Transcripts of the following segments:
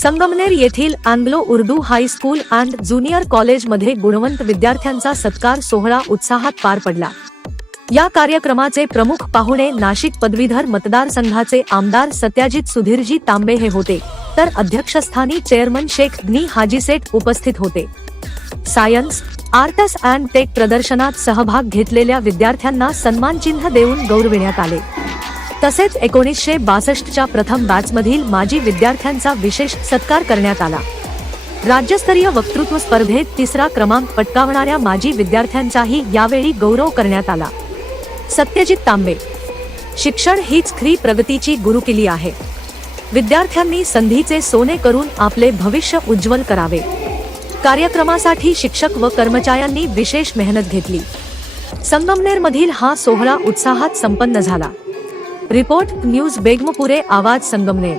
संगमनेर येथील Anglo Urdu high school and junior कॉलेजमध्ये गुणवंत विद्यार्थ्यांचा सत्कार सोहळा उत्साहात पार पडला। या कार्यक्रमाचे प्रमुख पाहुणे नाशिक पदवीधर मतदारसंघाचे आमदार सत्याजित सुधीरजी तांबे हे होते, तर अध्यक्षस्थानी चेअरमन शेख नी हाजीसेठ उपस्थित होते। सायन्स, आर्ट्स अँड टेक प्रदर्शनात सहभाग घेतलेल्या विद्यार्थ्यांना सन्मानचिन्ह देऊन गौरविण्यात आले। तसेच 1962च्या प्रथम बॅचमधील माजी विद्यार्थ्यांचा विशेष सत्कार करण्यात आला। राज्यस्तरीय वक्तृत्व स्पर्धेत 3रा क्रमांक पटकावणाऱ्या माजी विद्यार्थ्यांचाही यावेळी गौरव करण्यात आला। सत्यजित तांबे: शिक्षण हीच खरी प्रगतीची गुरुकिल्ली आहे। विद्यार्थ्यांनी संधीचे सोने करून आपले भविष्य उज्ज्वल करावे। कार्यक्रमासाठी शिक्षक व कर्मचाऱ्यांनी विशेष मेहनत घेतली। संगमनेरमधील हा सोहळा उत्साहात संपन्न झाला। रिपोर्ट न्यूज बेगमपुरे, आवाज संगमनेर।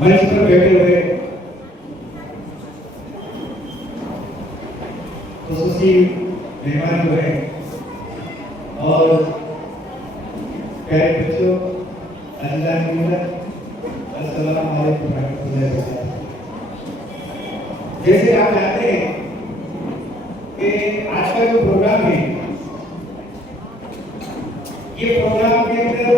मंच पर बैठे हुए खुसूसी मेहमान जो है और प्यारे बच्चों, जैसे आप जानते हैं कि आज का जो प्रोग्राम है, ये प्रोग्राम के अंदर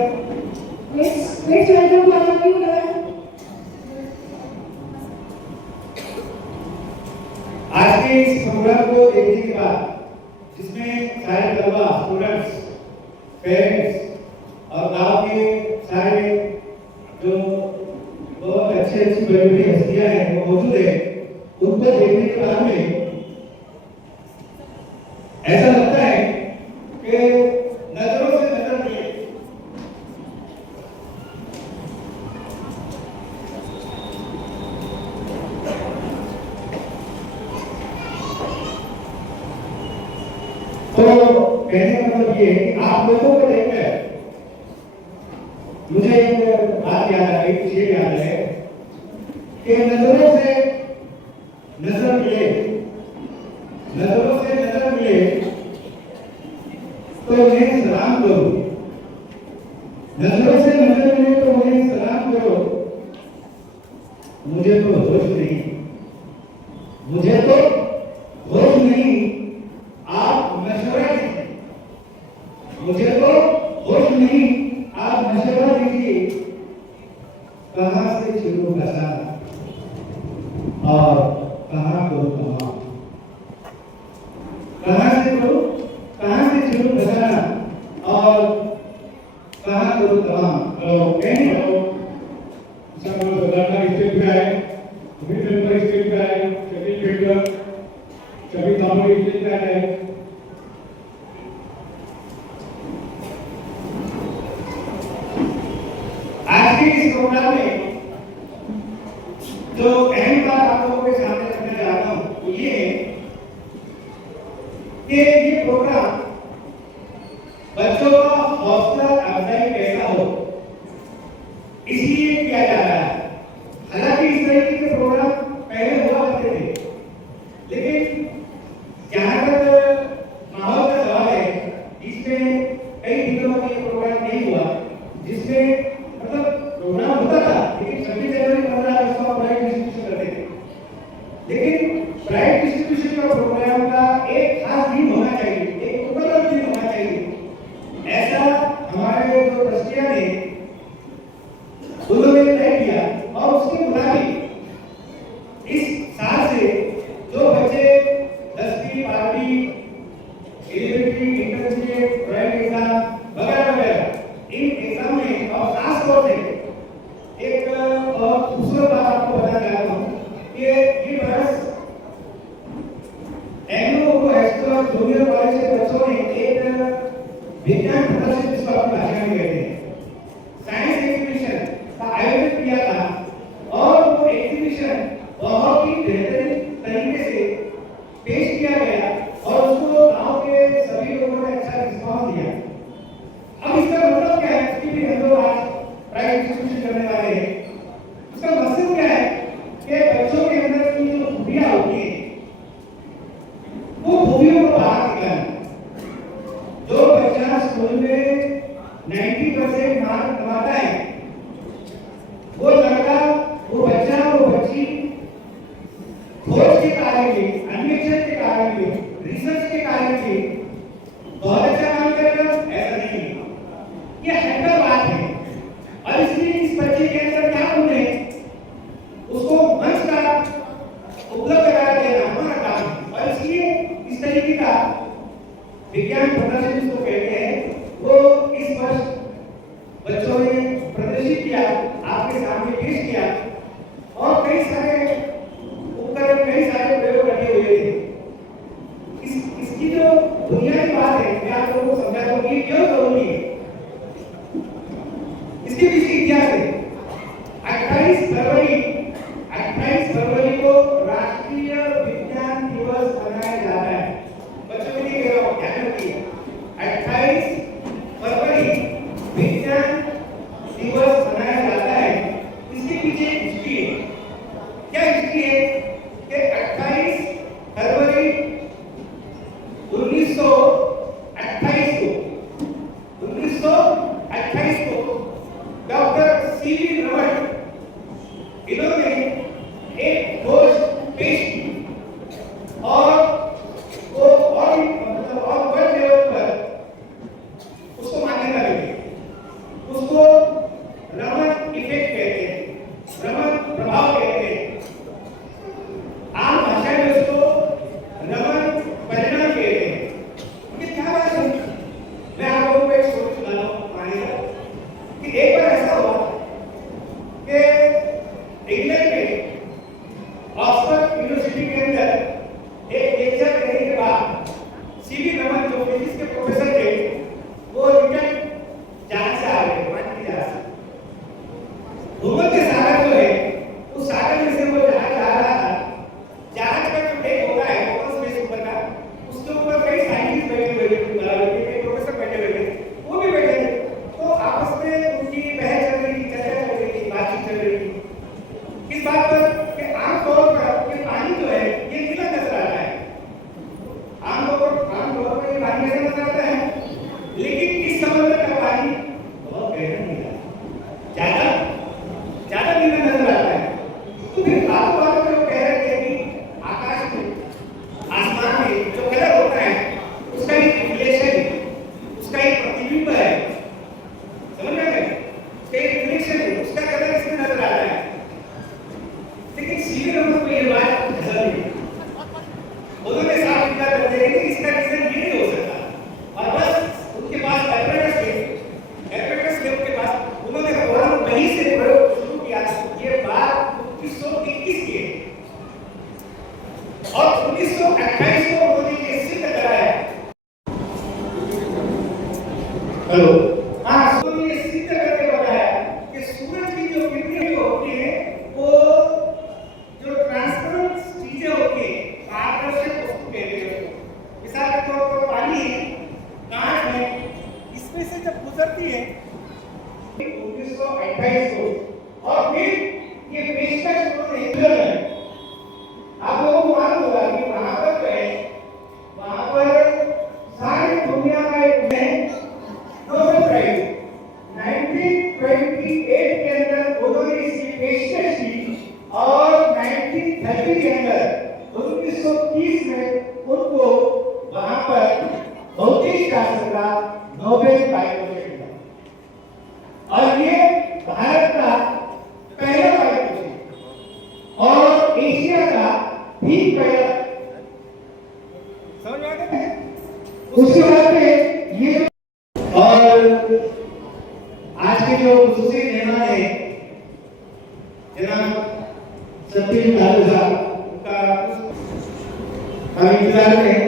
आज के इस प्रोग्राम को देखने के बाद जिसमें सारे तलबा, स्टूडेंट्स, पेरेंट्स और गांव के सारे जो बहुत अच्छी बड़ी हस्तियां हैं वो मौजूद है, उनको देखने के बाद में ऐसा लगता है कि नजरों से नजर मिले। तो कहने का मतलब ये है कि आप लोगों को देखकर मुझे एक बात याद आ गई, चीज याद है कि नजरों से नजर मिले, नजरों से नजर मिले तो उन्हें सलाम करो, नजरों से नजर मिले तो उन्हें सलाम करो। मुझे तो होश नहीं, मुझे तो होश नहीं, आप मशवरा दीजिए। मुझे तो होश नहीं, आप मशवरा दीजिए। कहां से शुरू करना और कहां को कहां, कहां से शुरू करना और कहां को तमाम। तो कहीं तो सब लड़का स्टेज पे आए, मित्र पर स्टेज पे आए, सभी फिल्टर सभी दामों स्टेज पे आए। आज के इस प्रोग्राम में जो अहम बात आप लोगों के सामने रखने जा रहा हूं वो ये है कि ये प्रोग्राम बच्चों का हौसला अफजाई कैसा हो, इसलिए किया जा रहा है। हालांकि इस तरीके के प्रोग्राम पहले हुआ करते थे, लेकिन जहां तक माहौल का सवाल है, इसमें कई दिनों में ये प्रोग्राम नहीं हुआ, जिसमें मतलब प्रोग्राम होता था लेकिन 26 जनवरी 15 अगस्त को प्राइज डिस्ट्रीब्यूशन करते थे। लेकिन प्राइज डिस्ट्रीब्यूशन का प्रोग्राम का एक खास दिन होना चाहिए, एक उपलब्ध दिन होना चाहिए। ऐसा हमारे जो ट्रस्टियां ने उन्होंने विज्ञान प्रदर्शन जिसको अपनी भाषा में कहते हैं, साइंस एग्जीबिशन का आयोजन किया था और वो एग्जीबिशन बहुत ही बेहतरीन तरीके से पेश किया गया और उसको गांव के सभी लोगों ने अच्छा रिस्पॉन्स दिया। अब इसका मतलब क्या है, इसकी भी हम लोग आज प्राइज डिस्ट्रीब्यूशन करने वाले हैं। इसका मकसद क्या है कि बच्चों के अंदर की जो खूबियां होती हैं वो खूबियों को बाहर निकालना। जो बच्चा स्कूल में 90% मार्क कमाता है, वो लड़का, वो बच्चा, वो बच्ची खोज के कार्य में, अन्वेषण के कार्य में, रिसर्च के कार्य में बहुत अच्छा काम करेगा, ऐसा नहीं है। ये हैकर बात है और इसलिए इस बच्चे के अंदर क्या गुण है उसको मंच का उपलब्ध करा देना हमारा काम है। और इसलिए इस तरीके का विज्ञान प्रदर्शन जिसको कहते हैं वो इस वर्ष बच्चों ने प्रदर्शित किया, आपके सामने पेश किया और कई सारे उपकरण, कई सारे प्रयोग रखे हुए थे। इसकी जो बुनियादी बात है मैं आप लोगों को समझाता हूँ कि क्यों जरूरी है। इसके पीछे इतिहास है। 28 फरवरी को राष्ट्रीय विज्ञान दिवस मनाया जाता है। बच्चों के लिए ध्यान रखिए, 28 फरवरी विज्ञान दिवस मनाया जाता है। इसके पीछे हिस्ट्री है। क्या हिस्ट्री है कि 28 फरवरी 1928 को डॉक्टर सीवी रमन इन्होंने एक खोज पेश की और वो और वर्ल्ड लेवल पर उसको मान्यता मिली। उसको रमन इफेक्ट कहते हैं, रमन प्रभाव कहते हैं, आम भाषा में उसको रमन परिणाम कहते हैं। ये क्या बात है? मैं आप लोगों को एक स्टोरी सुना रहा हूँ। मानिएगा कि एक बार ऐसा हुआ कि इंग्लैंड में ऑक्सफोर्ड यूनिवर्सिटी के अंदर एक लेक्चर देने के बाद सीवी रमन जो फिजिक्स के प्रोफेसर थे वो रिटर्न जहाज से आ गए, पानी के जहाज से। भूमध्य सागर जो है उस सागर में से वो जहाज आ रहा था। जहाज का जो डेक होता है ओपन स्पेस ऊपर का, उसके ऊपर कई साइंटिस्ट बैठे हुए थे, कई प्रोफेसर बैठे हुए थे, वो भी बैठे थे। तो आपस में उनकी बहस चल रही थी, चर्चा चल रही थी, बातचीत चल रही थी इस बात पर कि आमतौर पर ये पानी जो है ये नीला नजर आता है। आमतौर पर ये पानी कैसा नजर आता है, लेकिन इस समुद्र का पानी बहुत गहरा नीला, ज्यादा नीला नजर आता है। तो फिर बातों बातों में वो कह रहे थे कि आकाश में, आसमान में जो कलर होता है उसका एक रिफ्लेक्शन, उसका एक प्रतिबिंब है, समझ में आया? उसका एक रिफ्लेक्शन है, उसका कलर इसमें नजर आता है। लेकिन सीवी रमन को ये बात पसंद नहीं। उन्होंने साफ इनकार कर दिया कि इसका रीजन ये नहीं हो सकता और बस उनके पास एपरेटस थे उनके पास। उन्होंने फौरन वहीं से प्रयोग शुरू किया। ये बात 1921 की है और 1928 को उन्होंने ये सिद्ध कराया। हेलो, हाँ, उन्होंने ये सिद्ध करके बताया कि सूरज की जो किरणें होती है वो जो ट्रांसपेरेंट चीजें होती है, पारदर्शक वस्तु कहते हैं। मिसाल के तौर पर पानी है, कांच है, इसमें से जब गुजरती है 1928 को और फिर ये पेशकश उन्होंने हिटलर है। आप लोगों को मालूम होगा कि वहां पर जो है वहां पर सारी दुनिया का एक नोबेल प्राइज 1928 के अंदर उन्होंने इसकी पेशकश की और 1930 के अंदर 1930 में उनको वहां पर भौतिक शास्त्र का नोबेल प्राइज मिला और ये भारत का पहला प्राइज और एशिया का भी पहला। समझ में आ गया? उसके बाद में ये और आज के जो दूसरे मेहमान है जनाब सत्यजीत लालू साहब, उनका हम इंतजार में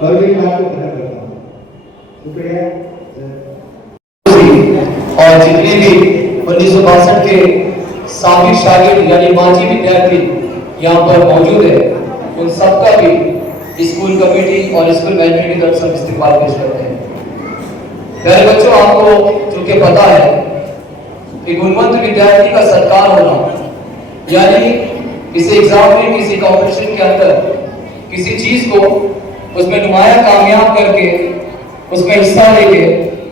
और भी बात को खत्म करता हूँ। शुक्रिया। और जितने भी 1962 के साबिर शागिर्द यानी माजी विद्यार्थी यहाँ पर मौजूद है, उन सबका भी स्कूल कमेटी और स्कूल मैनेजमेंट की तरफ से इस्तेमाल पेश करते हैं। प्यारे बच्चों, आपको चूंकि पता है कि गुणवंत विद्यार्थी का सत्कार होना यानी किसी एग्जाम में, किसी कॉम्पिटिशन के अंदर किसी चीज को उसमें नुमाया कामयाब करके उसमें हिस्सा लेके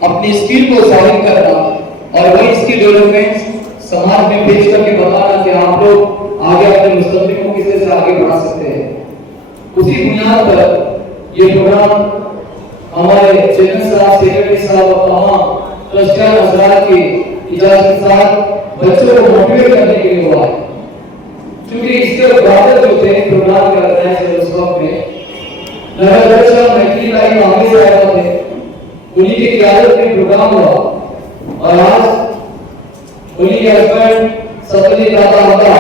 अपनी स्किल को जाहिर करना और वही स्किल डेवलपमेंट समाज में पेश करके बताना कि आप लोग आगे अपने मुस्तकबिल को किस तरह से आगे बढ़ा सकते हैं। उसी बुनियाद पर ये प्रोग्राम हमारे चेयरमैन साहब, सेक्रेटरी साहब और तमाम ट्रस्टियां हजरात की इजाजत के साथ बच्चों को मोटिवेट करने के लिए हुआ है। क्योंकि इसके उद्घाटक जो थे प्रोग्राम कर रहे हैं उस वक्त में नगर मैत्री लाई मामले से आए थे, उन्हीं की क़यादत में प्रोग्राम हुआ और आज उन्हीं के हस्बैंड सतली दादा होता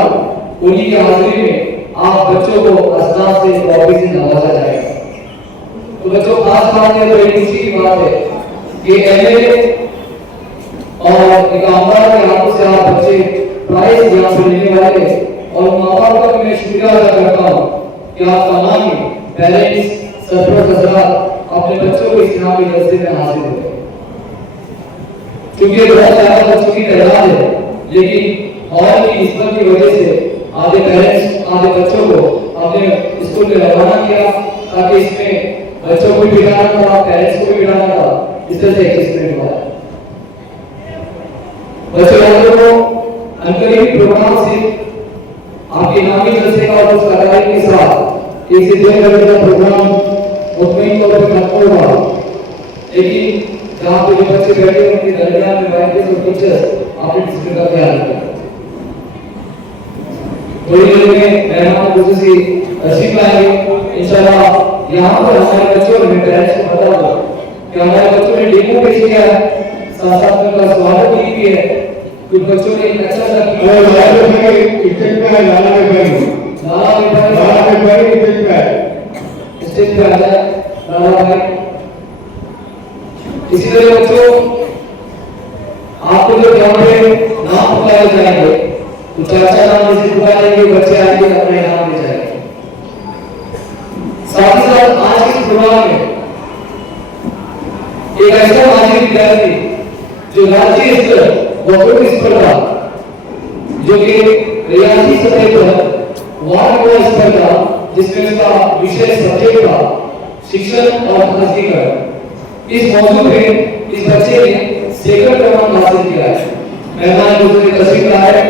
उन्हीं की हाजिरी में आप बच्चों को अस्नाफ से ट्रॉफी से नवाजा जाएगा। तो बच्चों, खास बात है, बड़ी खुशी की बात है कि एमएलए और एक आमदार के हाथों से आप बच्चे प्राइज यहाँ पे लेने वाले और माँ बाप का मैं शुक्रिया अदा करता हूँ कि आप तमाम पेरेंट्स, सरपंच हजरात अपने बच्चों को इस यहाँ के रस्ते में हासिल हुए। क्योंकि बहुत ज्यादा बच्चों की तादाद है, लेकिन हॉल की निस्बत की वजह से आधे पेरेंट्स, आधे बच्चों को अपने स्कूल में रवाना किया ताकि इसमें बच्चों को भी बिठाना था, पेरेंट्स को भी बिठाना था। इस तरह से एक्सपेरिमेंट हुआ। बच्चों को अंतरिम प्रोग्राम से आपके नामी जलसे का और उस कार्यक्रम के साथ एक से 2 घंटे का प्रोग्राम मुतमईन तौर पर खत्म हुआ, लेकिन जहाँ पे जो बच्चे बैठे उनके दरमियान में बैठे तो टीचर्स आपने डिसिप्लिन का ख्याल रखा। थोड़ी देर में मेहमान खुसूसी तशरीफ लाएंगे इंशाल्लाह। यहाँ पर हमारे बच्चों ने पेरेंट्स को बता दो कि हमारे बच्चों ने डेमो पेश किया है, साथ साथ में उनका स्वागत भी है। कुछ बच्चों ने एक अच्छा सा किया है, लाला में भाई स्टेज पे आ जाए लाला भाई। इसी तरह बच्चों, आपको जो यहाँ पे नाम पुकारे जाएंगे तो चाचा नाम से पुकारेंगे, बच्चे आएंगे अपने नाम ले जाएंगे। साथ ही साथ आज के प्रोग्राम में एक ऐसा माजी विद्यार्थी जो राज्य स्तर वक्तृत्व स्पर्धा, जो कि रियासती सतह पर वार्ड वाइज स्पर्धा जिसमें उसका विषय सब्जेक्ट था शिक्षण और खासगीकरण, इस मौजूद में इस बच्चे ने सेकंड क्रमांक हासिल किया है। मेहमान दूसरे तस्वीर लाए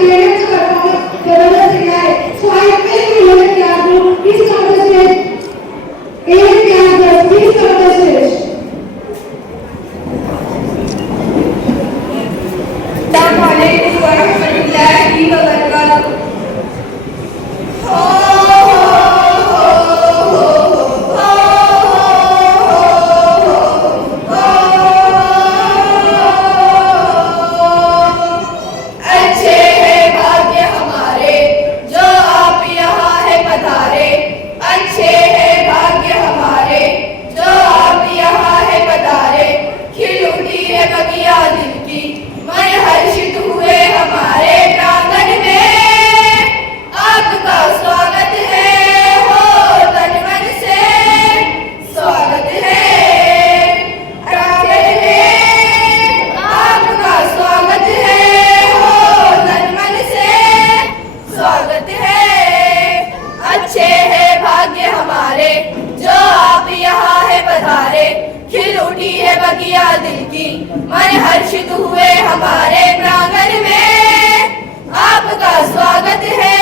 parents are performing जबरदस्त दिया है. So I appeal to you classroom, please come to the stage. Eight classes, please come to the stage. Assalamualaikum warahmatullahi wabarakatuh. अच्छे हैं भाग्य हमारे जो आप यहाँ है पधारे. अच्छे हैं भाग्य हमारे जो आप यहाँ है पधारे. खिल उठी है बगिया दिल की, मन हर्षित हुए हमारे प्रांगण में. आपका स्वागत है हो तन मन से, स्वागत है प्रांगण में. आपका स्वागत है हो तन मन से, स्वागत है. अच्छे है भाग्य हमारे जो आप यहाँ है पधारे. खिल उठी है बगिया दिल की, मन हर्षित हुए हमारे प्रांगण में. आपका स्वागत है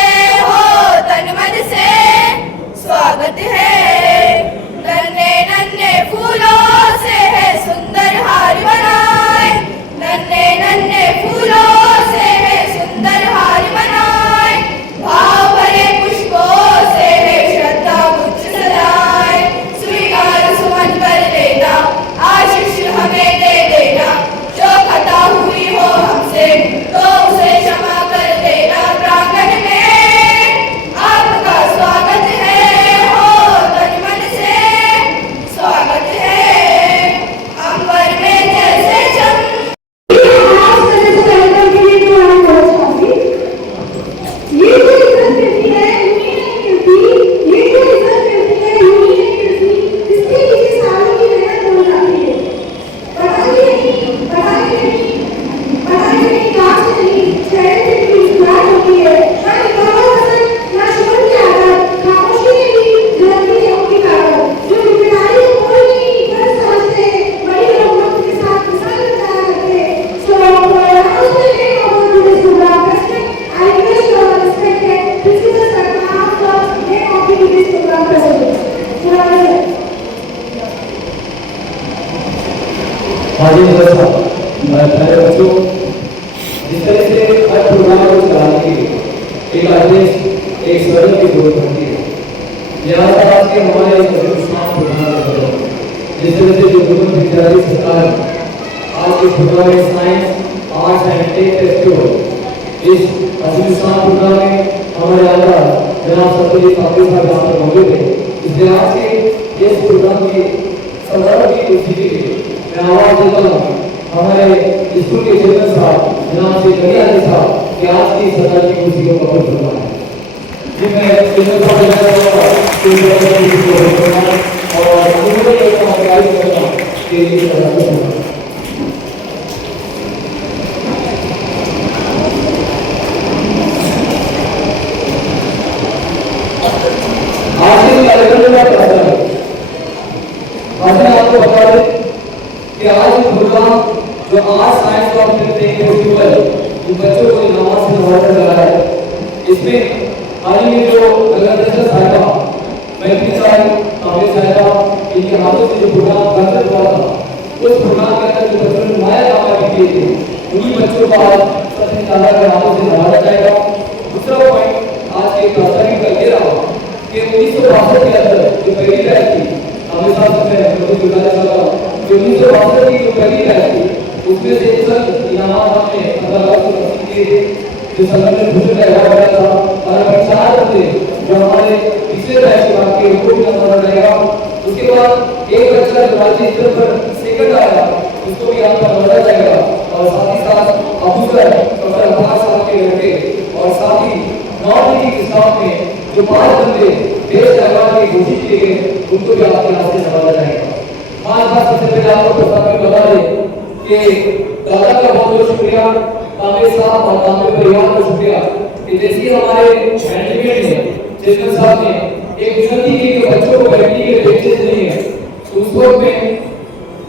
हो तन मन से, स्वागत है. नन्हे नन्हे फूलों से है सुंदर हार बनाए. नन्हे नन्हे फूलों से है सुंदर हार बनाए. भाव भरे पुष्पों से है श्रद्धा गुच्छ सजाए. स्वीकार सुमन कर लेना, आशीष हमें दे देना. जो खता हुई हो हमसे तो उसे क्षमा कर देना. प्रांगण में आपका स्वागत है हो तन मन से, स्वागत है. अंबर में जैसे चंद्र आज तरह से वेलकम के लिए तुम्हारी बहुत काफी. ये जो इज्जत मिलती है यूं ही नहीं मिलती. ये जो इज्जत मिलती है यूं ही नहीं मिलती. इसके पीछे सालों की मेहनत हो जाती है. पता नहीं क्लास में नहीं शहर में भी मुस्कुराहट होती है. ना निकाला पसंद ना शोर की आदत, खामोशी में भी झलकती है उनकी ताकत. जो जिम्मेदारी को कोई नहीं फर्ज समझते, बड़ी लोग वक्त के साथ मिसाल बचा करते. So honestly, over to this program president, I request your respected principal Sarkar for their copy to this program president. आज व्यवस्था प्यारे बच्चों, जिस तरह से हर प्रोग्राम को चलाने के लिए एक आदेश एक सर्जन की जरूरत होती है. लिहाजा आज के हमारे प्रोग्राम जिस तरह से जो गुरुकुल विद्यालय सरकार आज के प्रोग्राम में science arts and tech festival, इस अजीम प्रोग्राम में हमारे आला जनाब सतुल्य काफी साहब यहाँ पर मौजूद है. इसलिए आज के इस प्रोग्राम की समारोह की खुशी के लिए मैं आवाज देता हूँ हमारे स्कूल के चेयरमैन साहब जनाब श्री गलियानी साहब कि आज की सदर की खुशी को कबूल फरमाएं. जी मैं चेयरमैन साहब और कि आज के कार्यक्रम में आपको बता दें कि आज प्रोग्राम जो आर्ट साइंस और फेस्टिवल जो बच्चों को इनाम से नवाजा जा रहा है, इसमें हाल ही में जो अग्रदर्शक साहिबा मैत्री साहब काबिल साहिबा इनके हाथों से जो प्रोग्राम कंडक्ट हुआ था, उस प्रोग्राम के अंदर जो बच्चों ने माया कामा किए थे, उन्हीं बच्चों को आज सचिन दादा के हाथों से नवाजा जाएगा. दूसरा पॉइंट आज के प्रास्ताविक कर ये रहा कि 1962 के अंदर जो पहली बैच थी हमें साथ में जो 1962 की जो पहली बैच थी, उसमें से सर इनामात हमने अदालत को तस्लीम किए थे. जो संगठन भूषण का अवार्ड मिला था और अभी 4 बच्चे जो हमारे पिछले बैच के बाद के उनको भी नंबर रहेगा. उसके बाद एक बच्चा जो राज्य स्तर पर सेकंड आया उसको भी यहाँ पर नंबर जाएगा. और साथ ही साथ अबू सर डॉक्टर अब्बास साहब के लड़के और साथ ही नॉन टीचिंग स्टाफ में जो 5 बंदे देश अवार्ड के घोषित किए गए उनको भी आपके यहाँ से नवाजा जाएगा. आज बात सबसे पहले आपको प्रस्ताव में बता दें कि दादा का बहुत बहुत शुक्रिया, कांग्रेस साहब और कांग्रेस परिवार का शुक्रिया कि जैसे हमारे मैनेजमेंट ने चेयरमैन साहब ने एक विनती की कि बच्चों को बैठने के लिए बेंचेस नहीं है, तो उस वक्त में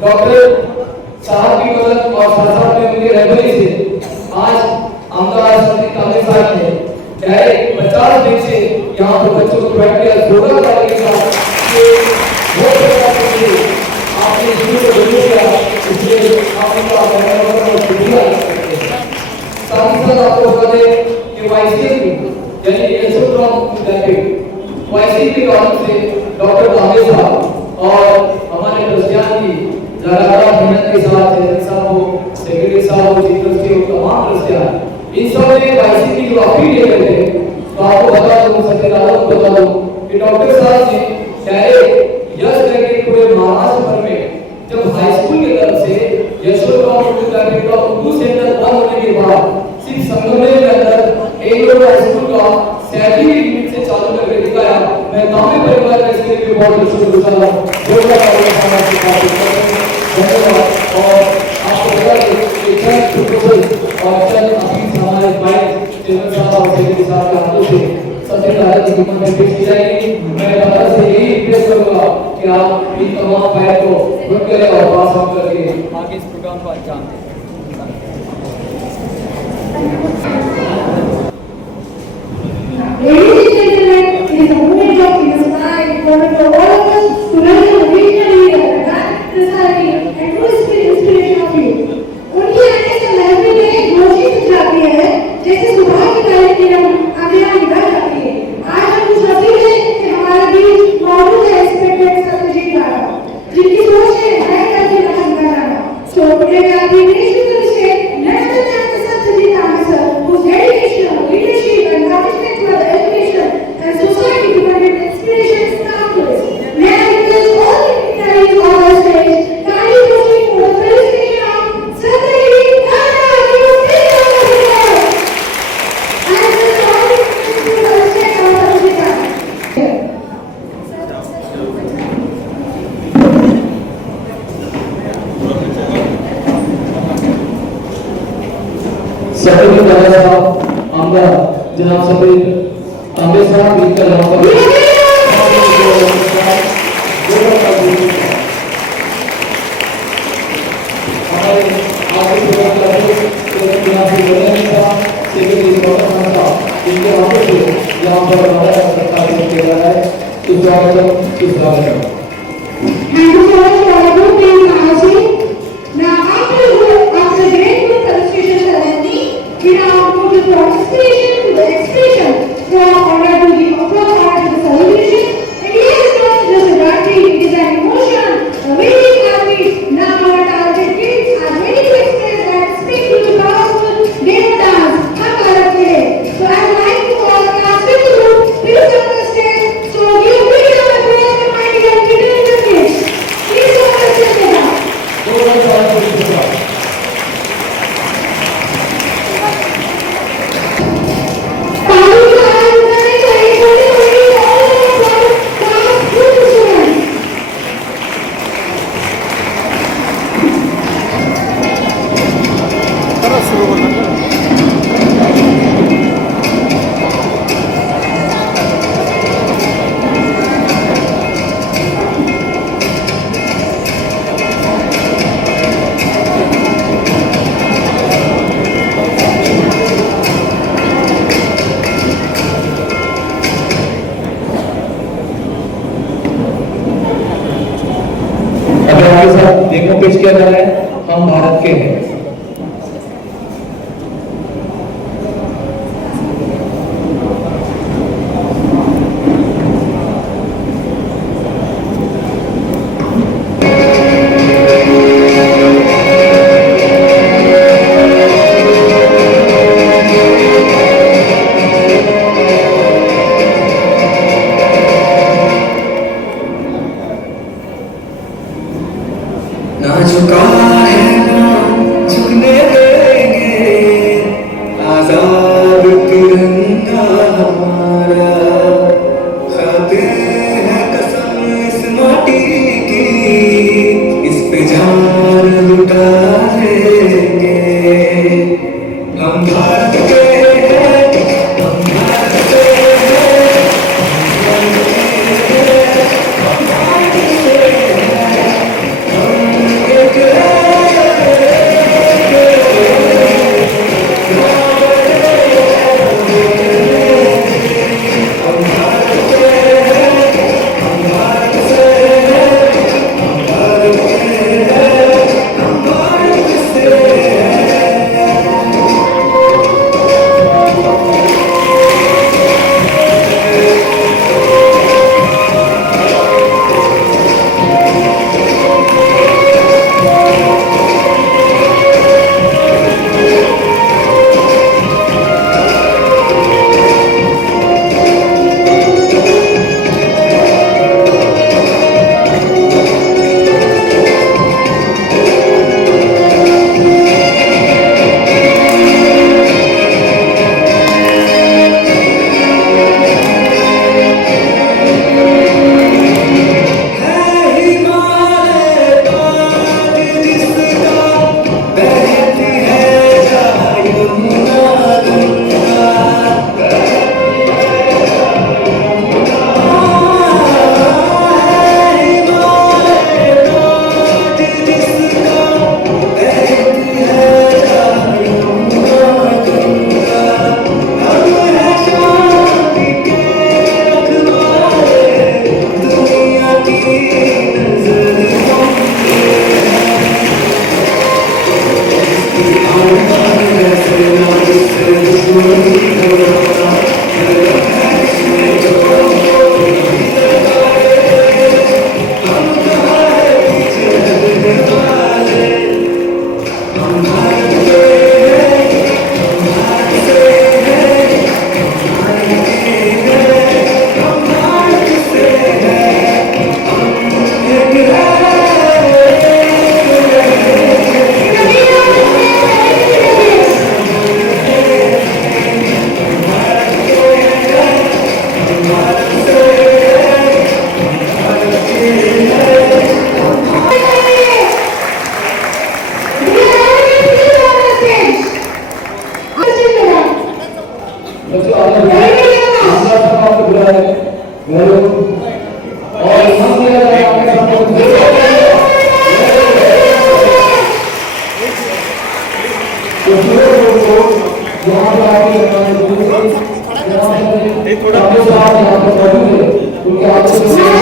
डॉक्टर साहब की मदद और साथ में उनके रहबरी से आज आमदार कांग्रेस वाईसीएम यानी यशवंतराव विद्यापीठ वाईसीएम के माध्यम से डॉक्टर कांबे साहब और हमारे ट्रस्टियान की लगातार मेहनत के साथ चेयरमैन साहब हो, सेक्रेटरी साहब हो, चीफ ट्रस्टी हो, तमाम ट्रस्टियान इन सब ने वाईसीएम की जो अपील ले रहे थे, तो आपको बता दूं, सत्यनारायण को बता दूं कि डॉक्टर साहब ने डायरेक्ट यस करके पूरे महाराष्ट्र भर में जब हाई स्कूल की तरफ से यशवंतराव विद्यापीठ का उर्दू सेंटर बंद होने के बाद सिर्फ संगमनेर के अंदर एक हाई स्कूल का सैलरी यूनिट से चालू करके दिखाया। मैं कामे परिवार का इसके लिए बहुत बहुत शुक्रिया अदा करता हूं। धन्यवाद। और आपको बता दें कि चंद प्रोपोजल और चंद अपील हमारे भाई चेयरमैन साहब और सेक्रेटरी साहब के हाथों से सत्यनारायण की खिदमत में पेश की जाएगी। मैं दादा से यही रिक्वेस्ट करूंगा कि आप इन तमाम फाइल को बुक करें और पास आउट करके आगे इस प्रोग्राम को अंजाम दें। Ladies and gentlemen, it is a moment of inspiring moment for all of us to welcome a visionary leader, a dynamic personality, and true inspiration of youth. उनकी आने से महफिल में एक रोशनी से जाती है, जैसे सुबह की पहली किरण अंधेरा निकल जाती है। आज हम खुश नसीब हैं कि हमारे बीच मौजूद है एक्सपेक्टेड सत्यजीत राणा, जिनकी सोच है नए करके रखा जाना। So today we are being pleased to say, let us thank Satyajit Rana sir, whose dedication, leadership, and commitment to the education and society to provide inspiration is timeless. May I request all the dignitaries on the stage, kindly proceed for the felicitation of Satyajit Rana. You please come over here. I request all the dignitaries to the stage of Satyajit Rana. Secretary Dada Saheb आमदा जनाब secretary Kambe साहब इनका यहाँ पर हमारे आगे programme करते जनाब secretary साहब इनके हाथों से यहाँ पर हमारा सरकार किया जा रहा है। सुस्वागतम। Thank you so much for your good name, Mahasi. Now, after the grateful felicitation ceremony, we now move to the inspiration to the expression from order to the applause order to the celebration. And here is not just a party, it is an emotion, a very happy. Now our talented kids are ready to express and speak to the powerful devatas, Hum Bharat Ke Hai. So I would like to call the class 5th group, please come on the stage. So give a big round of applause to my dear little kids. Please come on the stage, Beta. अगर हमारे साथ देखो पेश किया जा रहा है, हम भारत के हैं। ना झुका है ना झुकने देंगे, आजाद तिरंगा हमारा। खाते हैं कसम इस माटी की, इस पे जान लुटा देंगे। हम भारत के हैं, हम भारत के हैं, हम भारत के हैं, हम भारत के हैं, हम एक काफी हमारे दूर से यहाँ पर मौजूद है उनके हाथों से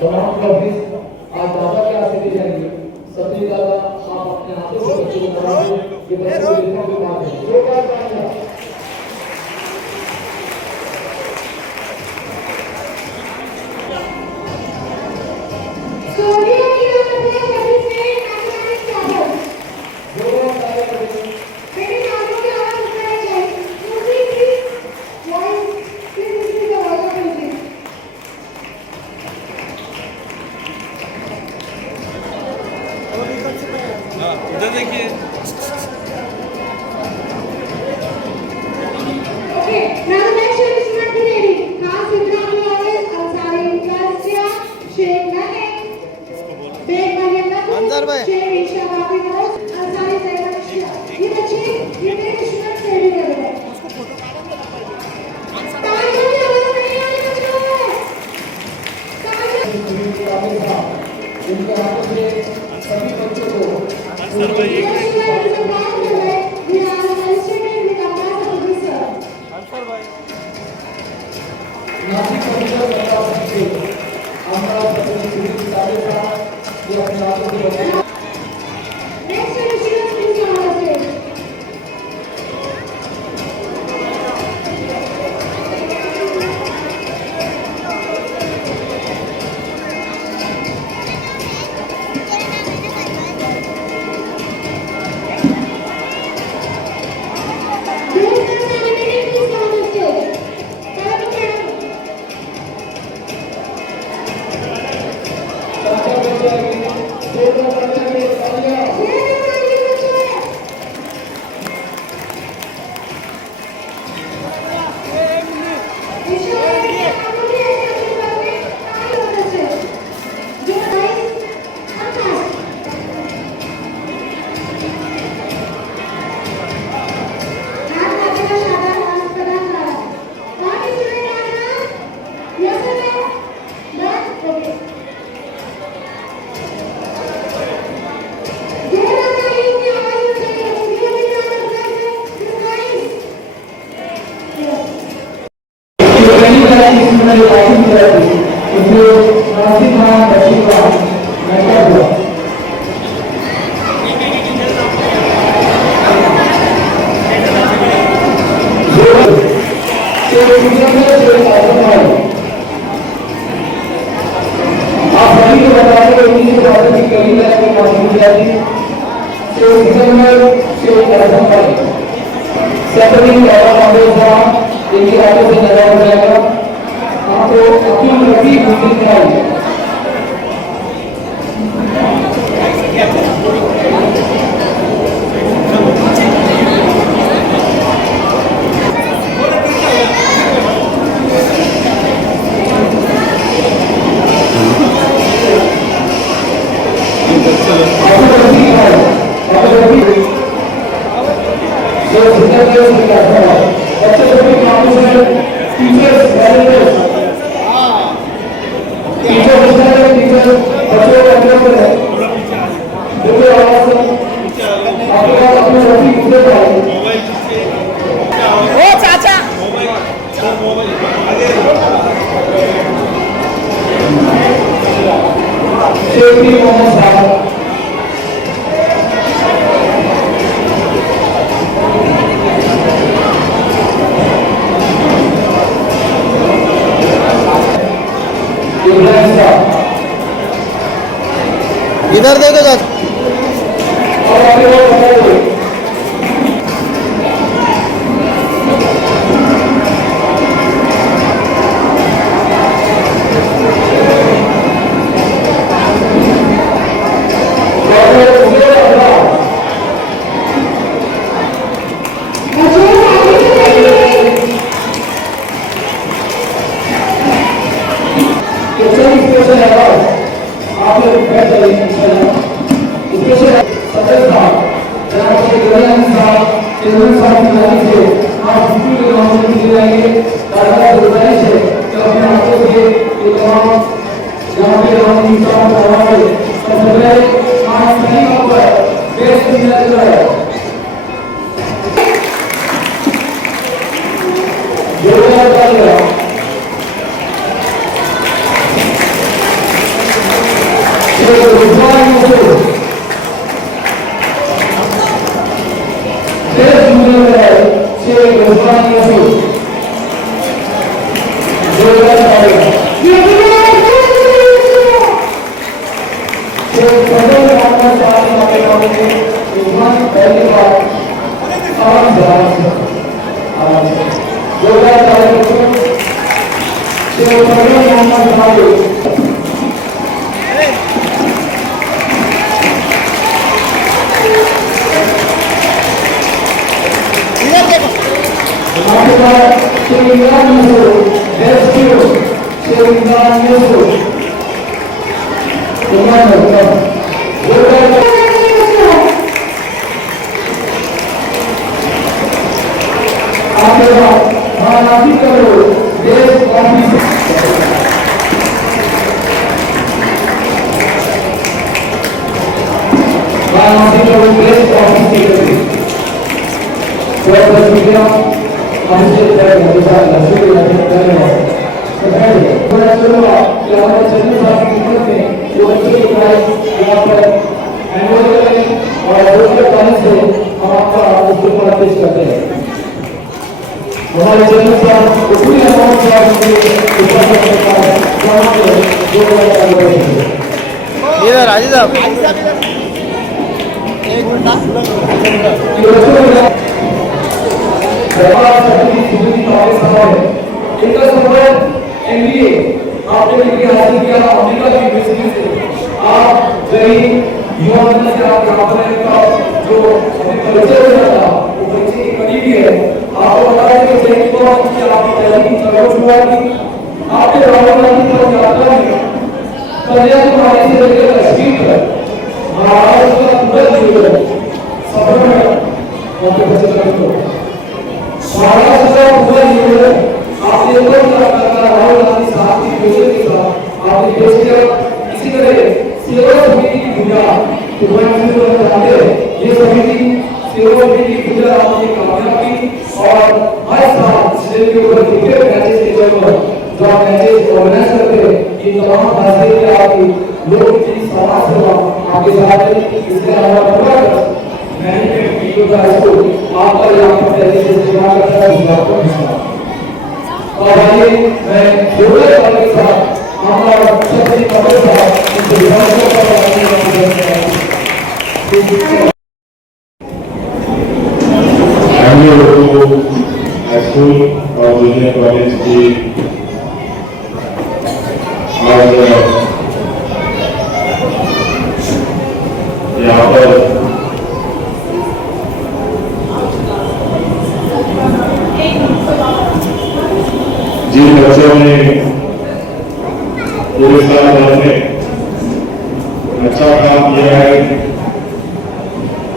तमाम ट्रॉफीज आज दादा के हाथ से दी जाएंगी। सभी दादा आप अपने हाथों से बच्चों को पढ़ाइए, ये बच्चों को लिखने की बात है। जो बात है Thank you. सारे साथ ये अपने आप को Next student, please come on stage. इनके हाथों से लगाया जाएगा आपको अब्दुल रफीक हुसैन कराई इधर देखो चाचा Gracias. पता चला कि हमारे चंद्र साहब की खिदमत में जो बच्चे की पढ़ाई यहाँ पर एनुअल करें और रोजगार पाने से हम आपका उपहार पेश करते हैं। हमारे चंद्र साहब को पूरी अमाउंट से आपके उपहार करता है वहाँ पे जो बड़ा इधर राजी साहब इनका सफर MBA आपने डिग्री हासिल किया अमेरिका यूनिवर्सिटी से। आप गरीब युवा मन से आप यहाँ पर का जो हमें परिचय हो जाता वो परिचय के करीबी है। आपको बता दें कि जैन को कि आपकी पहली की शुरुआत की आपके राहुल गांधी पर यात्रा में कन्याकुमारी से लेकर कश्मीर तक महाराष्ट्र का पूरा जीवन सफर में आपके बच्चे को महाराष्ट्र का पूरा जीवन आपने राहुल गांधी साहब की विजन के साथ आपने पेश किया। इसी तरह सेवा समिति की बुनियाद ये समिति सेवा समिति की बुनियाद आपने कामयाब की और हर साल स्टेट के ऊपर क्रिकेट मैचेस के जगह जो आप मैचेस ऑर्गेनाइज करते हैं ये तमाम फैसले की आपकी लोग की समाज सेवा आपके साथ है। इसके अलावा पूरा मैनेजमेंट वीडियो का स्कूल आपका यहाँ पर तरीके से सेवा करता है। इस बात को हिस्सा और आइए मैं जोड़े वाले के साथ हमारा सबसे कमर साहब इस विभागों पर स्कूल और जूनियर कॉलेज की आज यहाँ पर जिन बच्चों ने पूरे साल भर में अच्छा काम किया है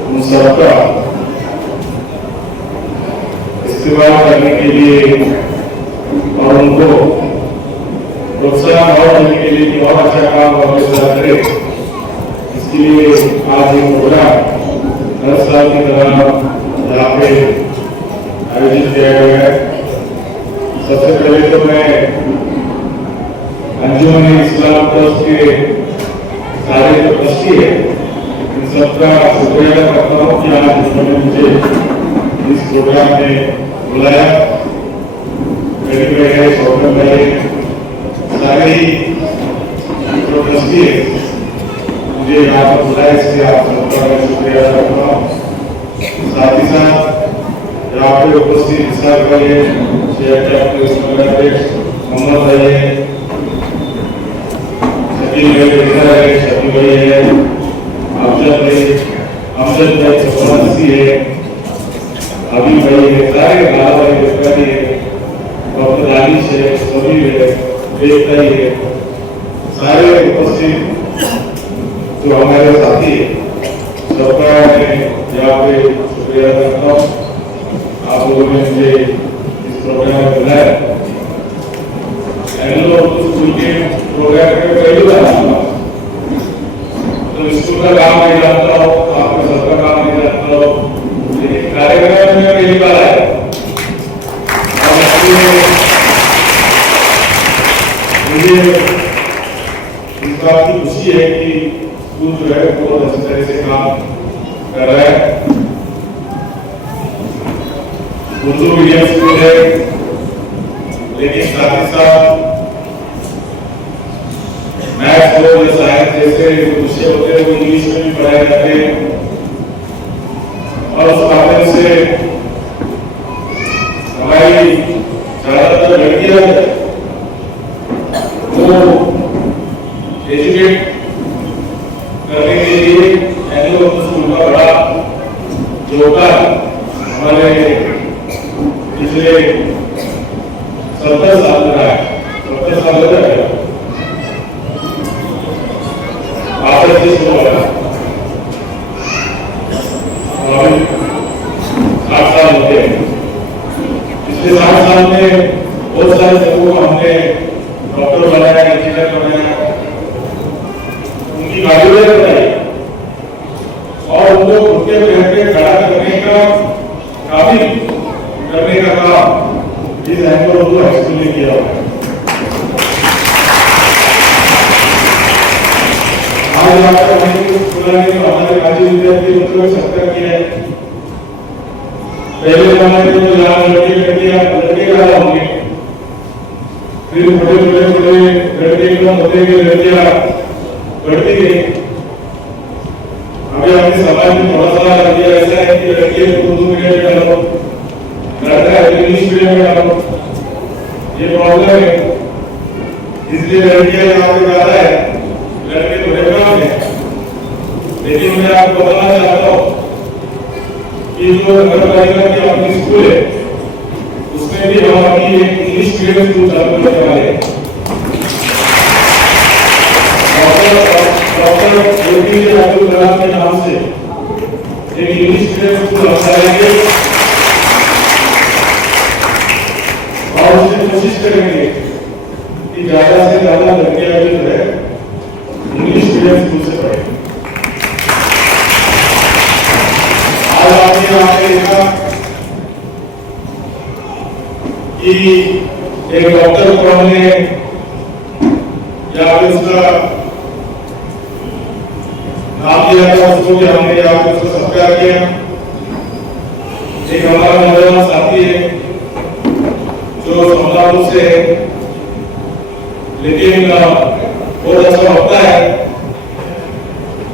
उन सबका इस्तेमाल करने के लिए और उनको प्रोत्साहन और देने के लिए कि और अच्छा काम अपने साथ करें, इसके लिए आज ये प्रोग्राम हर साल की तरह यहाँ पे आयोजित किया गया है। सबसे पहले तो मैं अंजुमन इस्लाम ट्रस्ट के सारे जो ट्रस्टी है इन सबका शुक्रिया अदा करता हूँ कि आज उन्होंने मुझे इस प्रोग्राम में बुलाया। मेरे भाई शौकत भाई सारे ही जो ट्रस्टी है मुझे यहाँ पर बुलाया, इसलिए आप सबका मैं शुक्रिया अदा करता हूँ। साथ ही साथ यहाँ पे उपस्थित हिस्सा भाई है, मोहम्मद भाई है, शकील भाई शकील भाई है, अमजद भाई चौरासी है, अभी भाई है, सारे लाला भाई बेकारी है, डॉक्टर दानिश है, सभी है, बेगता ही है, सारे उपस्थित जो हमारे साथी है सबका मैं यहाँ पे शुक्रिया करता हूँ। आप लोगों ने मुझे इस प्रोग्राम में बुलाया। एंग्लो स्कूल के प्रोग्राम में पहली बार आया तो स्कूल का काम नहीं जानता हो, आपका सबका काम नहीं जानता हो, लेकिन कार्यक्रम में पहली बार आया मुझे इस बात की खुशी है कि स्कूल जो है बहुत अच्छी तरह से काम कर रहा है। उर्दू मीडियम स्कूल है, लेकिन साथ ही साथ मैथ्स और साइंस जैसे जो विषय होते हैं वो इंग्लिश में भी पढ़ाए जाते हैं और उस माध्यम से हमारी ज्यादातर लड़कियां वो एजुकेट करने के लिए एंग्लो स्कूल का बड़ा योगदान हमारे पिछले 70 साल रहा है। 70 साल रहा है आप जिस हो रहा है 60 साल होते हैं। पिछले 60 साल में बहुत सारे लोगों को हमने डॉक्टर बनाया, इंजीनियर बनाया, उनकी काबिलियत बनाई और उनको खुद के पैर पे खड़ा करने का काबिल करने का काम इस एंग्लो हाई स्कूल ने किया हुआ है। आज आपका हमारे राज्य विद्यार्थी बच्चों को सत्कार किया है। पहले जमाने में तो लड़के ज्यादा होंगे, फिर बड़े लड़के कम होते गए, लड़कियां बढ़ती गई। अभी अपने समाज में थोड़ा सा ऐसा है कि लड़कियों को उर्दू मीडियम में डालो, लड़का इंग्लिश मीडियम में डालो, ये प्रॉब्लम है। इसलिए लड़कियां यहाँ पे ज्यादा है, लड़के तो कम है। लेकिन मैं आपको बताना चाहता हूँ कि जो नगर पालिका की अपनी स्कूल है उसमें भी हम अपनी एक इंग्लिश मीडियम स्कूल चालू करने वाले हैं। डॉक्टर एपीजे अब्दुल कलाम के नाम से एक इंग्लिश मीडियम स्कूल हम चलाएंगे और उसमें कोशिश करेंगे कि ज्यादा से ज्यादा लड़कियां जो है इंग्लिश मीडियम स्कूल से पढ़े। आज आपने यहाँ पे देखा कि एक डॉक्टर को हमने या फिर उसका नाम दिया था, उसको भी हमने या फिर उसको सत्कार किया। एक हमारा नौजवान साथी है जो सोमनापुर से है, लेकिन बहुत अच्छा होता है।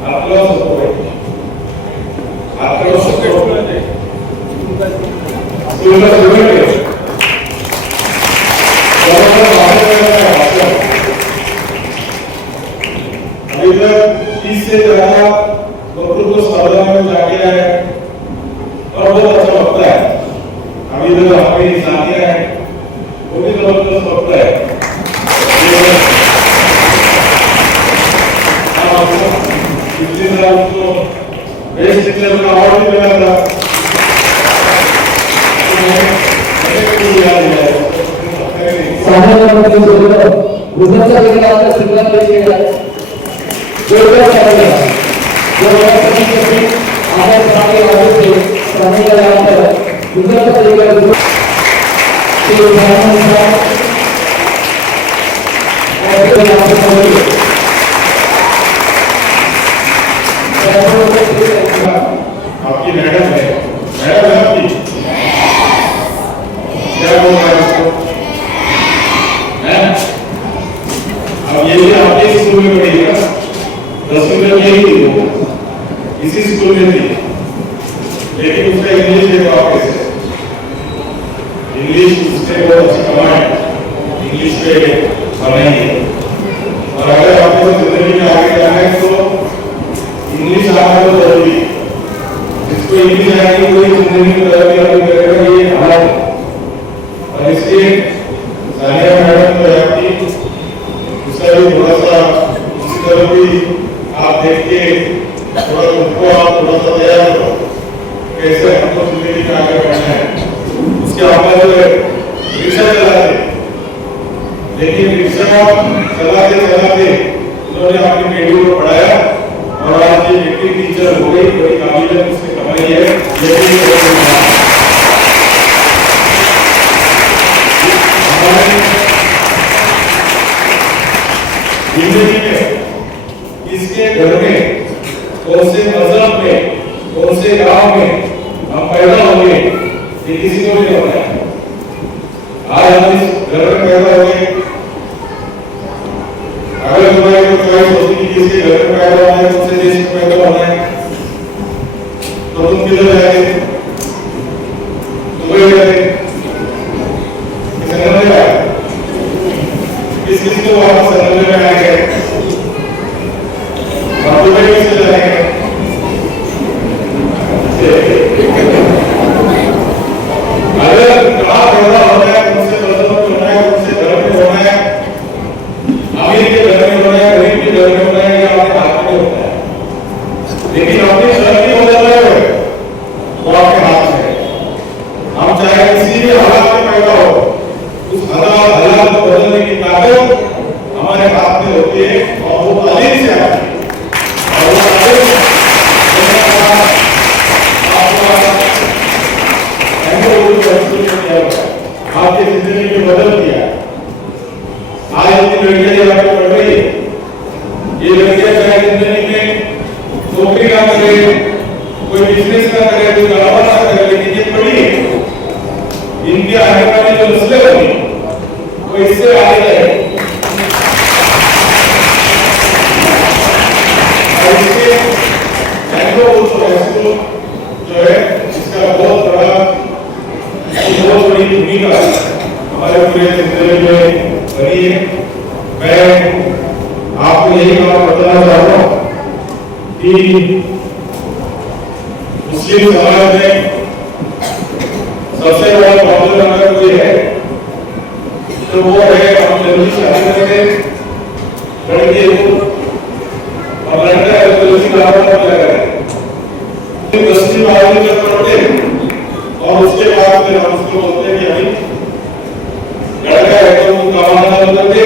आप लोग अभी तक 30 से ज्यादा वक्तृत्व स्पर्धा में जाके आए और बहुत अच्छा लगता है। अभी तक हमारी साथियां हैं वो भी जबरदस्त लगता है। पिछले साल उसको बेस्ट टीचर का अवार्ड भी मिला था। आपकी मैडम है, मैडम है आपकी, क्या बोल रहा है उसको? अब ये भी आपके स्कूल में पढ़ी है, 10वीं में यही थी वो, इसी स्कूल में थी, लेकिन उसका इंग्लिश देखो आप कैसे, इंग्लिश उसने बहुत अच्छा कमाया, इंग्लिश पे बनाई है। और अगर आपको जिंदगी में आगे जाना है तो इंग्लिश आना तो जरूरी है। जिसको इंग्लिश आएगी कोई जिंदगी में तरक्की नहीं करेगा, ये हमारा। और इसलिए सानिया मैडम को आपकी उसका भी थोड़ा सा उसी तरह भी आप देख के थोड़ा उनको आप थोड़ा सा तैयार करो कैसे हमको जिंदगी में आगे बढ़ना है। उसके आप जो रिक्शा चलाते, लेकिन रिक्शा चलाते उन्होंने अपनी बेटी को पढ़ाया और आज ये बेटी टीचर हो गई, बड़ी काबिलियत उसने कमाई है। जिंदगी में इसके घर में कौन से मजहब में कौन से गांव में हम पैदा होंगे ये किसी को नहीं पता है। आज हम इस घर में पैदा हो गए, अगर तुम्हारे को चॉइस होती कि किसी घर में पैदा होना है, दूसरे देश में पैदा होना है, तो तुम किधर जाएंगे? दुबई जाएंगे? समझ में आया? किस किस को वहां समझ में आएंगे? और दुबई कैसे जाएंगे? अगर कहाँ पैदा होना है, उनसे मजहब में होना है, उनसे धर्म में होना है, अमीर के घर में होना है, गरीब के घर में होना है, या आपके हाथ में होना है। लेकिन अपनी तरक्की हो जाना है वो आपके हाथ में है। हम चाहे किसी भी हालात में पैदा हो, उस हालात को बदलने की ताकत हमारे हाथ में होती है और वो तालीम से आती है। और वो तालीम आपकी जिंदगी में बदल दिया। आज इतनी लड़कियां यहाँ पे पढ़ रही है, ये लड़कियां चाहे जिंदगी इससे आगे है और इसके स्कूल जो है इसका बहुत बड़ी भूमिका हमारे पूरे जिले में बनी है। मैं आपको यही बात बताना चाहता हूँ कि मुस्लिम समाज में सबसे बड़ा प्रॉब्लम अगर कोई है तो वो है हम जल्दी शादी करके लड़के को और लड़का है तो जल्दी बराबर कर लगा है 10वीं 12वीं तक पढ़ते और उसके बाद फिर हम उसको बोलते हैं कि अभी लड़का है तो वो कमाना चालू करके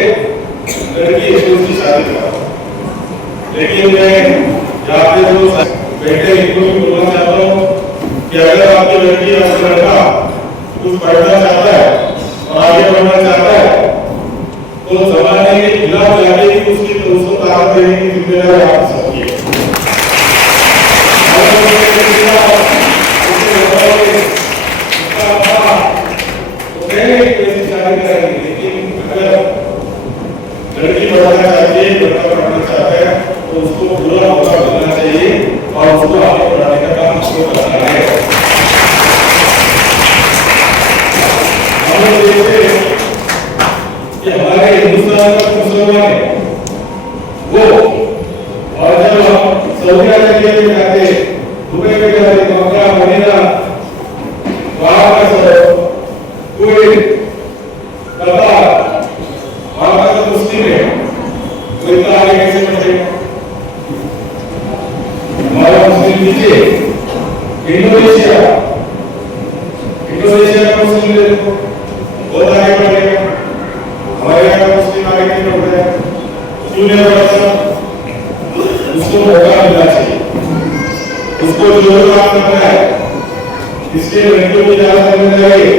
लड़की है तो उसकी शादी कराओ। लेकिन मैं यहाँ पे जो बेटे इनको भी बोलना चाहता हूँ कि अगर आपकी लड़की आपका लड़का कुछ पढ़ना चाहता है और आगे बढ़ना चाहता है तो जमाने के खिलाफ जाके उसको ताकत देने की जिम्मेदारी आप सबकी है। लेकिन अगर लड़की पढ़ना चाहती है लड़का पढ़ना चाहता है तो उसको पूरा मौका मिलना चाहिए और उसको आगे बढ़ाने का काम उसको करना है। हम लोग देखते हैं कि हमारे हिंदुस्तान का मुसलमान है वो और जब हम सऊदी अरबिया में जाते दुबई में जाते मक्का मदीना वहां का कोई कतार वहां का तो मुस्लिम है कोई तो आगे कैसे बढ़ेगा। हमारा मुस्लिम नीचे इंडोनेशिया का मुस्लिम देखो बहुत आगे बढ़ेगा। हमारे यहाँ का मुस्लिम आगे नहीं बढ़ रहा है क्यों नहीं बढ़ रहा उसको मौका मिलना चाहिए उसको जो काम करना है इसके लड़कियों की ज्यादा जिम्मेदारी है।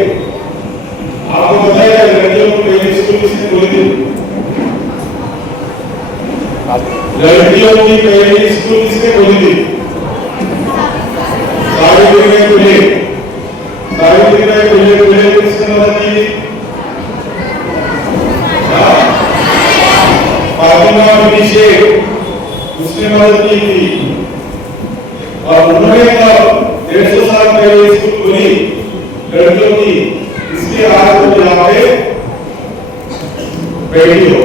आपको पता है लड़कियों को पहले स्कूल किसने खोली थी लड़कियों की पहली स्कूल किसने खोली थी सावित्रीबाई फुले किसने मदद की थी फातिमा बीबी शेख उसने मदद की थी और उन्होंने 150 साल पहले स्कूल खोली लड़कियों की इसके आज वो यहाँ पे बैठी हो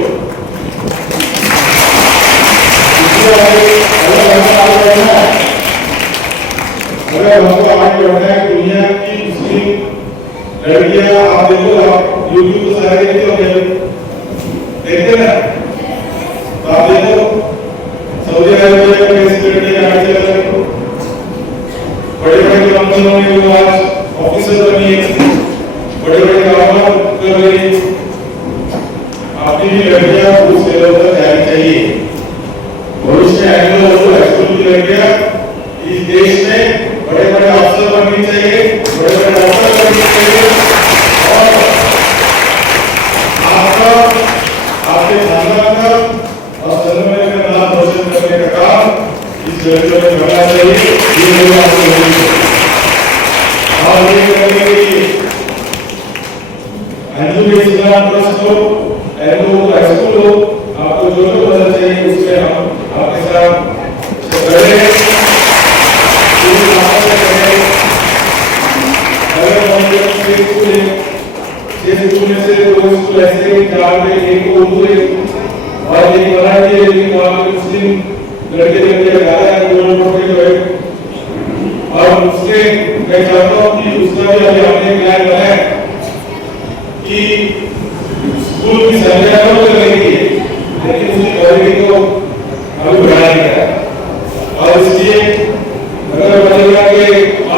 अगर हमको आगे बढ़ना है दुनिया की मुस्लिम लड़कियां आप देखो आप यूट्यूब तो सारे देखते ना तो आप देखो सऊदी अरबिया में कैसी लड़कियां आगे चल रही हैं बड़े कंपनियों में जो आज ऑफिसर बनी है बड़े कारोबार कर रही है अपनी भी लड़कियां उस लेवल तक जानी चाहिए। भविष्य में आने वाले स्कूल की लड़कियां इस देश में बड़े अफसर बननी चाहिए बड़े डॉक्टर बननी चाहिए और आपका आपके खानदान का और समुदाय का नाम रोशन करने का काम इस लड़कियों में करना चाहिए। ये मेरी आपको और ये करने के लिए एजुकेशन ट्रस्ट हो एनो स्कूल हो आपको जो मदद चाहिए उसमें हम आपके साथ खड़े हैं। स्कूल से दो स्कूल ऐसे जहाँ पे एक उर्दू है और एक मराठी है लेकिन वहाँ पे मुस्लिम लड़के ज्यादा है जो है और उससे मैं चाहता हूँ कि उसका भी अभी हमने प्लान बनाया कि स्कूल की संख्या कम कर रही है लेकिन उसकी क्वालिटी को अभी बढ़ाया गया और इसलिए अगर बनेगा कि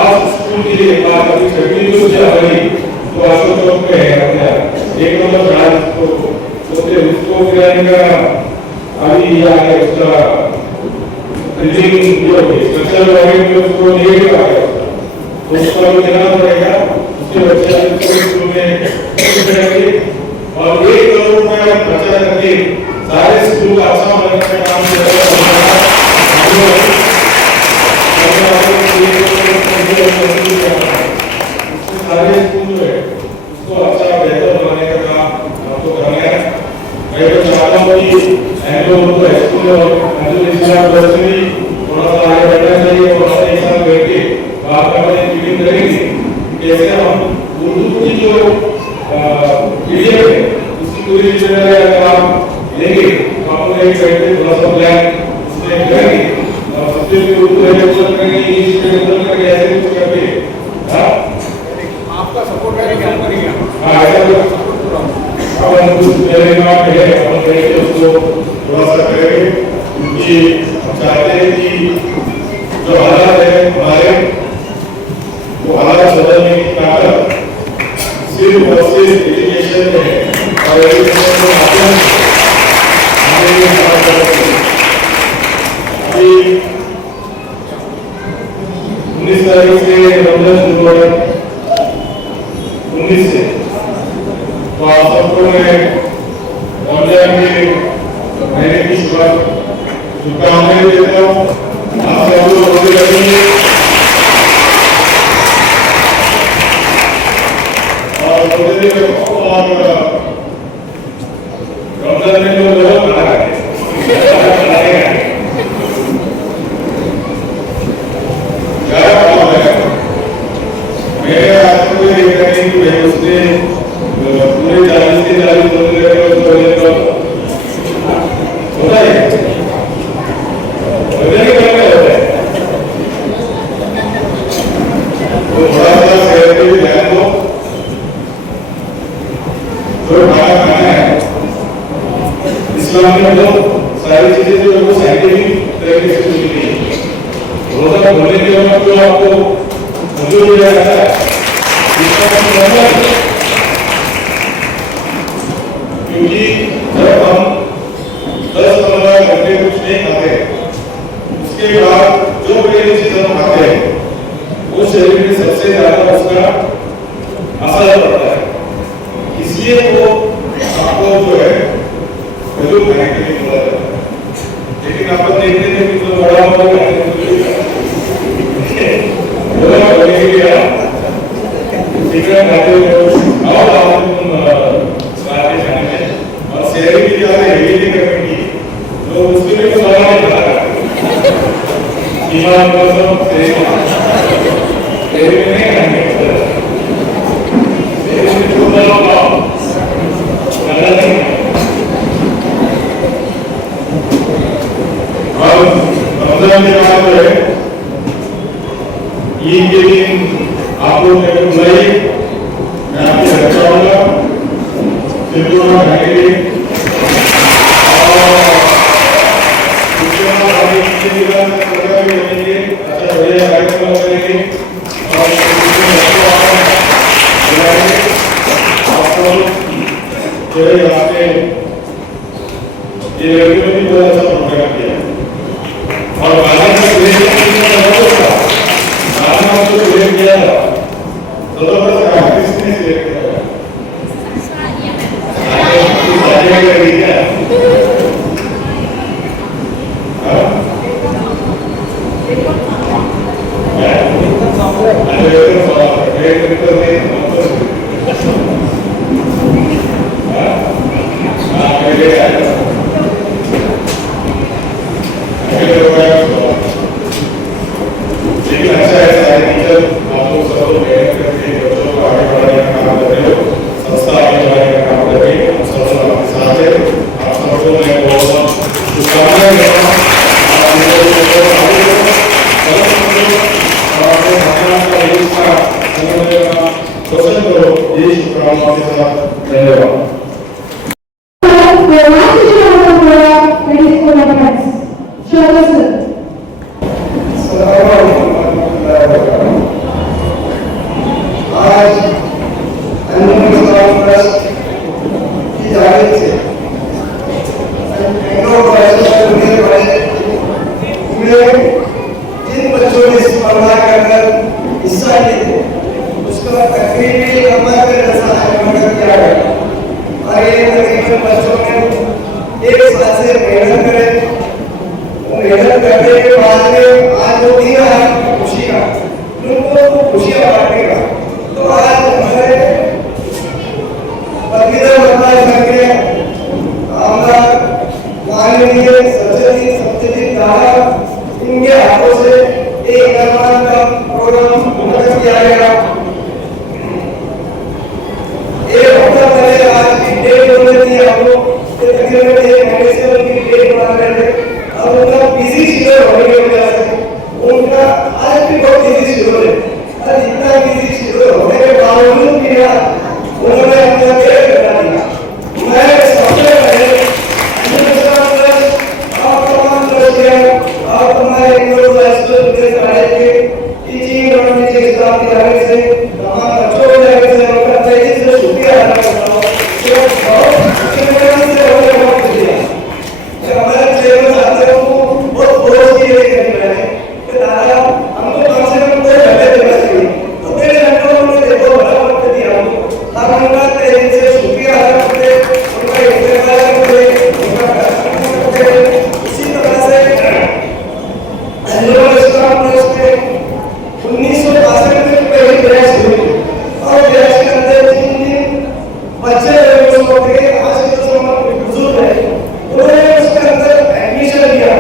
आज स्कूल के लिए बात अभी 6वीं जो जा रही तो अशोक चौक पे है अपना एक नंबर ब्रांच को उसको गिराने का अभी आ गया उसका बिल्डिंग जो स्ट्रक्चर वाइज जो उसको नहीं आ गया तो उसका भी गिराना पड़ेगा उसके बच्चे स्कूल में करेंगे और 1 करोड़ रुपया खर्चा करके सारे स्कूल का अच्छा बनाने का काम सारे स्कूल जो है उसको अच्छा बेहतर बनाने का काम आपको करना मीडियम है उसकी पूरी जिम्मेदारी अगर आप लेंगे तो आपको एक बैठे थोड़ा सा प्लान उसमें करेंगे और सबसे ऊपर करेंगे इंग्लिश में ऊपर करेंगे ऐसे कुछ करके हाँ आपका सपोर्ट करेंगे हम करेंगे हाँ ऐसा अब हम कुछ मेरे दिमाग में है हम करेंगे उसको थोड़ा सा करेंगे क्योंकि हम चाहते हैं कि जो हालात है हमारे वो हालात बदलने की ताकत सिर्फ और सिर्फ एजुकेशन में है और एजुकेशन के माध्यम से हमें ये काम कर सकते हैं। अभी 19 तारीख से रमजान शुरू हो रहा है 19 से तो आप सबको मैं रमजान के महीने की शुभकामनाएं देता हूँ। आप सब लोग रोजे रखेंगे और रोजे और रमजान में जो लोग बना रहे मेरे आपको ये करें कि भाई उसने पूरे 40 के 40 रोजे होता है रोजे के बारे में होता है तो थोड़ा सा सेहत पे ध्यान दो जो खाना है इस्लाम में तो सारी चीजें जो है वो साइंटिफिक तरीके से मिलती है रोजा खोलने के वक्त तो आपको मौजूद हो जाता है क्योंकि जब हम 10-15 घंटे कुछ नहीं खाते उसके बाद जो पहली चीज हम खाते हैं वो शरीर में सबसे ज्यादा उसका असर पड़ता है इसलिए वो आपको जो है जरूर खाने के लिए बोला जाता है लेकिन आप देखते हैं कि जो बड़ा होगा चिकन खाते हो और आप स्वाद के खाने में और शहरी की ज्यादा हेवी नहीं करने की तो उसके लिए तो बड़ा नहीं खाता ईमान को सब शहरी में नहीं खाने शहरी में तो बड़ा गलत नहीं और रमजान के बाद जो है ईद के दिन आप लोग मेरे को बुलाइए मैं आपके घर जाऊंगा त्रिपुरा खाएंगे और उसके बाद आगे की प्रोग्राम भी करेंगे अच्छा बढ़िया कार्यक्रम करेंगे और आपको जो है आपने ये रेडियो में बहुत अच्छा प्रोग्राम किया और बाजार में किया था तो किसने सिलेक्ट किया लेकिन अच्छा है सारे टीचर आप लोग सब लोग मेहनत करके बच्चों को आगे बढ़ाने का काम कर रहे हो संस्था आगे बढ़ाने का काम कर रही है हम सब लोग आपके साथ है आप सबको मैं बहुत बहुत शुभकामनाएं देता हूँ रोशन करो ये शुभकामनाओं के साथ धन्यवाद आज की जाने से जिन बच्चों ने स्पर्धा कर हिस्सा लिए थे उसका तकरीबी नंबर पे मदद किया गया और ये तकरीबन बच्चों ने एक साल से मेहनत करे मेहनत करने के बाद में आज जो दिन है खुशी का उनको खुशियां बांटने का तो आज हमारे पत्नीधर मतदार संघ के आमदार माननीय सचिव सत्यजीत दादा इनके हाथों से एक निर्माण का प्रोग्राम मुनक्किद किया गया एक हफ्ता पहले आज वर्षों के आज के जो बुजुर्ग है उन्होंने उसके अंदर एडमिशन लिया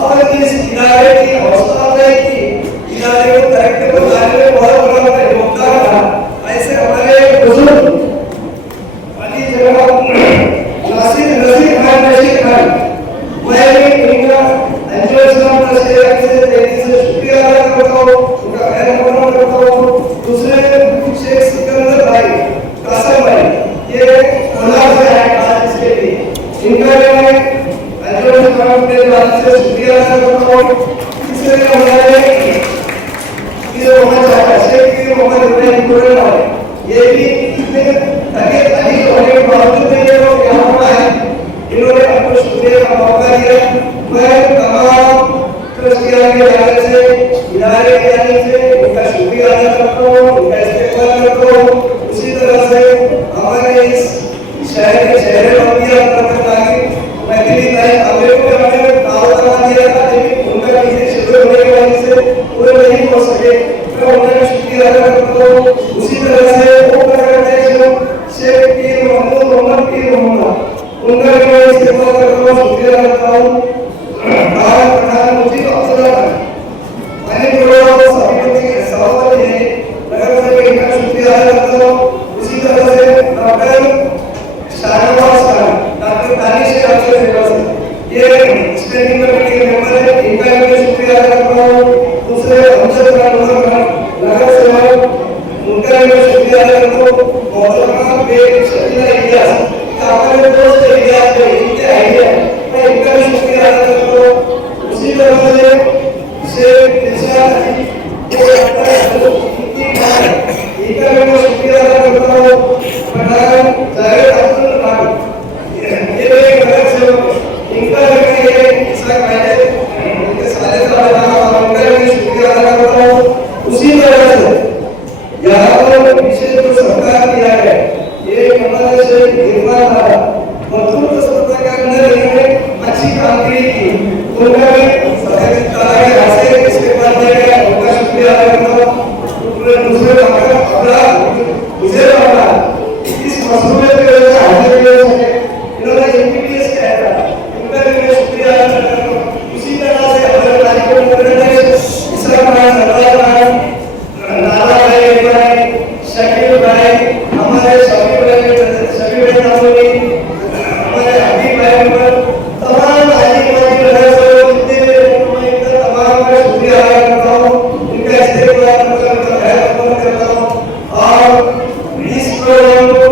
और इस इदारे की हौसला अफजाई की, इदारे को तरक्की को लाने में बहुत बड़ा योगदान रहा। ऐसे हमारे बुजुर्ग अली जनाब नासिर नसीर खान नशीर खान, मैं इनका एंजुलेशन ट्रस्ट के से दिल से शुक्रिया अदा करता हूँ, उनका खैर मकदम करता हूँ। दूसरे शेख सिकंदर भाई, कासम भाई, ये अल्लाह से है आज इसके लिए, इनका मैं एंजुलेशन ट्रस्ट के नाम से शुक्रिया अदा करता हूँ। तीसरे हमारे ये मोहम्मद शेख की मोहम्मद इब्राहिम कुरैला, ये भी इतने तके तारीफ होने के बावजूद ये लोग यहाँ पर आए, इन्होंने अपने शुक्रिया का मौका दिया। मैं तमाम ट्रस्टियों के जाने से, इदारे के जाने से उनका शुक्रिया अदा करता हूँ, उनका इस्तेमाल करता हूँ। उसी तरह से हमारे इस शहर के शहर बंदिया मैथिली तारीख हमें को हमने दावत दिया था, लेकिन उनका किसी शिविर होने की वजह से पूरे नहीं हो सके, मैं उनका शुक्रिया अदा करता हूँ। उसी तरह से वो शेख पीर मोहम्मद पीर मोहम्मद, उनका भी मैं इस्तेमाल करता हूँ, शुक्रिया करता हूँ। प्रधानमंत्री मैंने बोला सभी के सभापति है, नगर से इनका शुक्रिया अदा करता हूँ। उसी तरह से डॉक्टर शाहनवाज खान, डॉक्टर दानिश खान, ये स्टैंडिंग कमेटी के मेंबर है, इनका भी मैं शुक्रिया अदा करता हूँ। दूसरे हमशद खान नगर सेवक, उनका भी मैं शुक्रिया अदा करता हूँ। मौलाना बेग शकीला इलियास, हमारे दोस्त इलियास भाई, इनके आइडिया, मैं इनका भी शुक्रिया अदा करता हूँ। उसी तरह से शेख निशान अली, इनका भी मैं शुक्रिया अदा करता हूँ। प्रधान जावेद अब्दुल खान, ये एक नगर सेवक, इनका भी मैं इसाक भाई इनके सारे साहब, उनका भी शुक्रिया अदा करता हूँ। उसी तरह से यहाँ पर विशेष जो सरकार दिया है, ये हमारे से निर्माण था, मजबूत सरकार के अंदर इन्होंने अच्छी कामगिरी की, उनका भी इसके बाद दिया गया, उनका शुक्रिया अदा करता हूँ। दूसरे मुझे इस मसले के वजह से हाजिर नहीं हो सके, इन्होंने एमबीबीएस किया था, उनका भी मैं शुक्रिया अदा करता हूँ। उसी तरह से हमारे कार्यक्रम में इसरा भाई, सरदार भाई, नाला भाई, शकील भाई, हमारे शकील भाई नामोनी, हमारे हबीब भाई, तमाम आदिवासी लोग जितने भी तमाम का शुक्रिया अदा करता हूँ, इनका इस्तेमाल करता हूँ। और इस प्रोग्राम को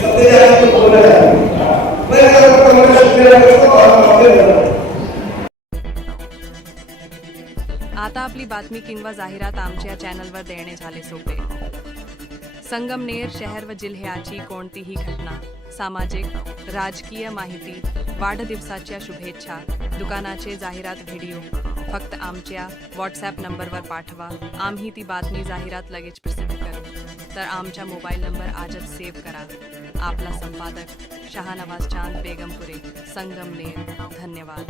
सबसे ज्यादा बोला जाए, मैं आपका शुक्रिया करता हूँ और आता आपली बातमी किंवा जाहिरात आमच्या चॅनलवर देणे झाले सोपे। संगमनेर शहर व जिल्ह्याची कोणतीही घटना, सामाजिक, राजकीय माहिती, वाढदिवसाच्या शुभेच्छा, दुकानाचे जाहिरात व्हिडिओ फक्त आमच्या व्हॉट्सॲप नंबरवर पाठवा, आम्ही ती बातमी जाहिरात लगेच प्रसिद्ध करू। तर आमचा मोबाईल नंबर आजच सेव्ह करा। आपला संपादक शाहनवाज चांद बेगमपुरे, संगमनेर। धन्यवाद।